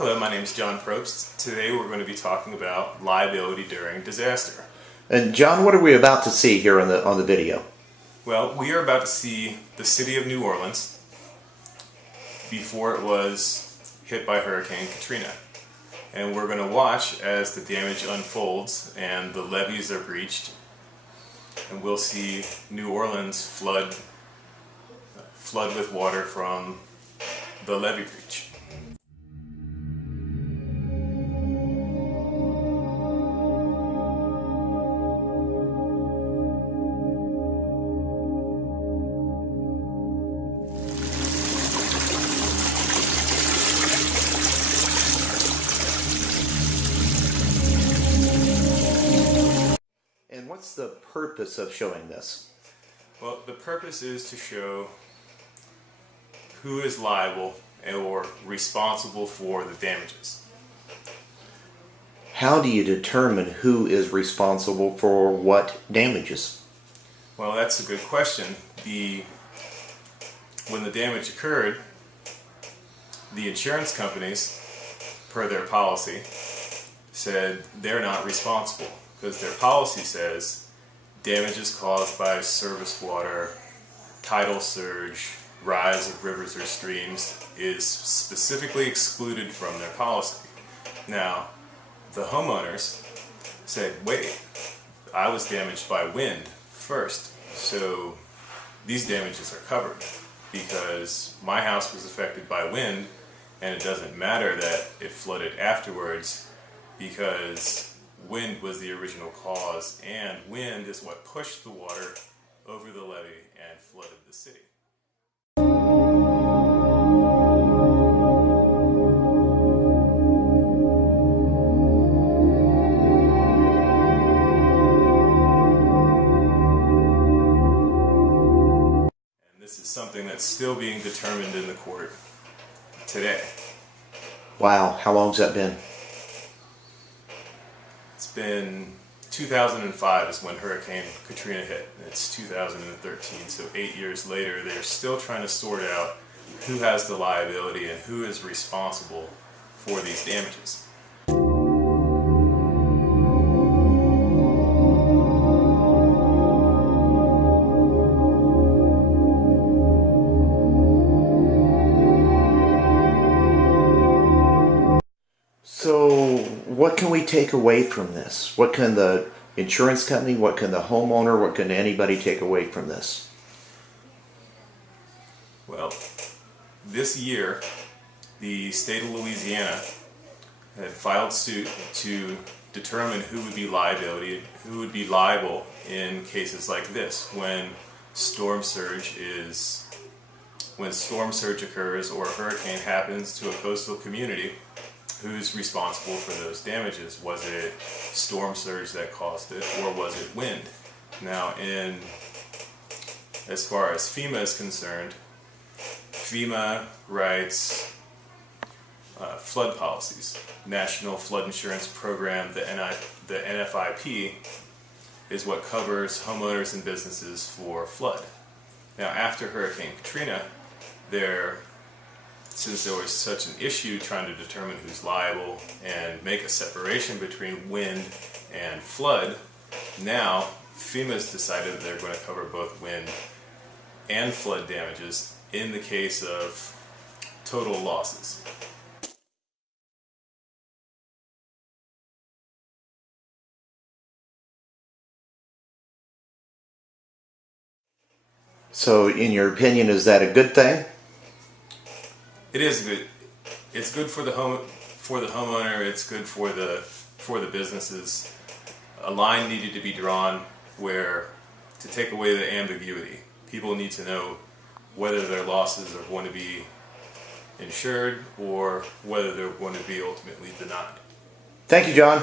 Hello, my name is John Probst. Today we're going to be talking about liability during disaster. And John, what are we about to see here on the video? Well, we are about to see the city of New Orleans before it was hit by Hurricane Katrina. And we're going to watch as the damage unfolds and the levees are breached. And we'll see New Orleans flood with water from the levee breach. And what's the purpose of showing this? Well, the purpose is to show who is liable or responsible for the damages. How do you determine who is responsible for what damages? Well, that's a good question. When the damage occurred, the insurance companies, per their policy, said they're not responsible because their policy says damages caused by surface water, tidal surge, rise of rivers or streams is specifically excluded from their policy. Now, the homeowners said, wait, I was damaged by wind first, so these damages are covered because my house was affected by wind, and it doesn't matter that it flooded afterwards because wind was the original cause, and wind is what pushed the water over the levee and flooded the city. This is something that's still being determined in the court today. Wow, how long's that been? It's been 2005 is when Hurricane Katrina hit. It's 2013, so 8 years later, they're still trying to sort out who has the liability and who is responsible for these damages. So what can we take away from this? What can the insurance company, what can the homeowner, what can anybody take away from this? Well, this year, the state of Louisiana had filed suit to determine who would be liable in cases like this when storm surge occurs or a hurricane happens to a coastal community. Who's responsible for those damages? Was it storm surge that caused it, or was it wind? Now, as far as FEMA is concerned, FEMA writes flood policies. National Flood Insurance Program, the NFIP, is what covers homeowners and businesses for flood. Now, after Hurricane Katrina, since there was such an issue trying to determine who's liable and make a separation between wind and flood, now FEMA's decided that they're going to cover both wind and flood damages in the case of total losses. So in your opinion, is that a good thing? It is good. It's good for the homeowner. It's good for the businesses. A line needed to be drawn to take away the ambiguity. People need to know whether their losses are going to be insured or whether they're going to be ultimately denied. Thank you, John.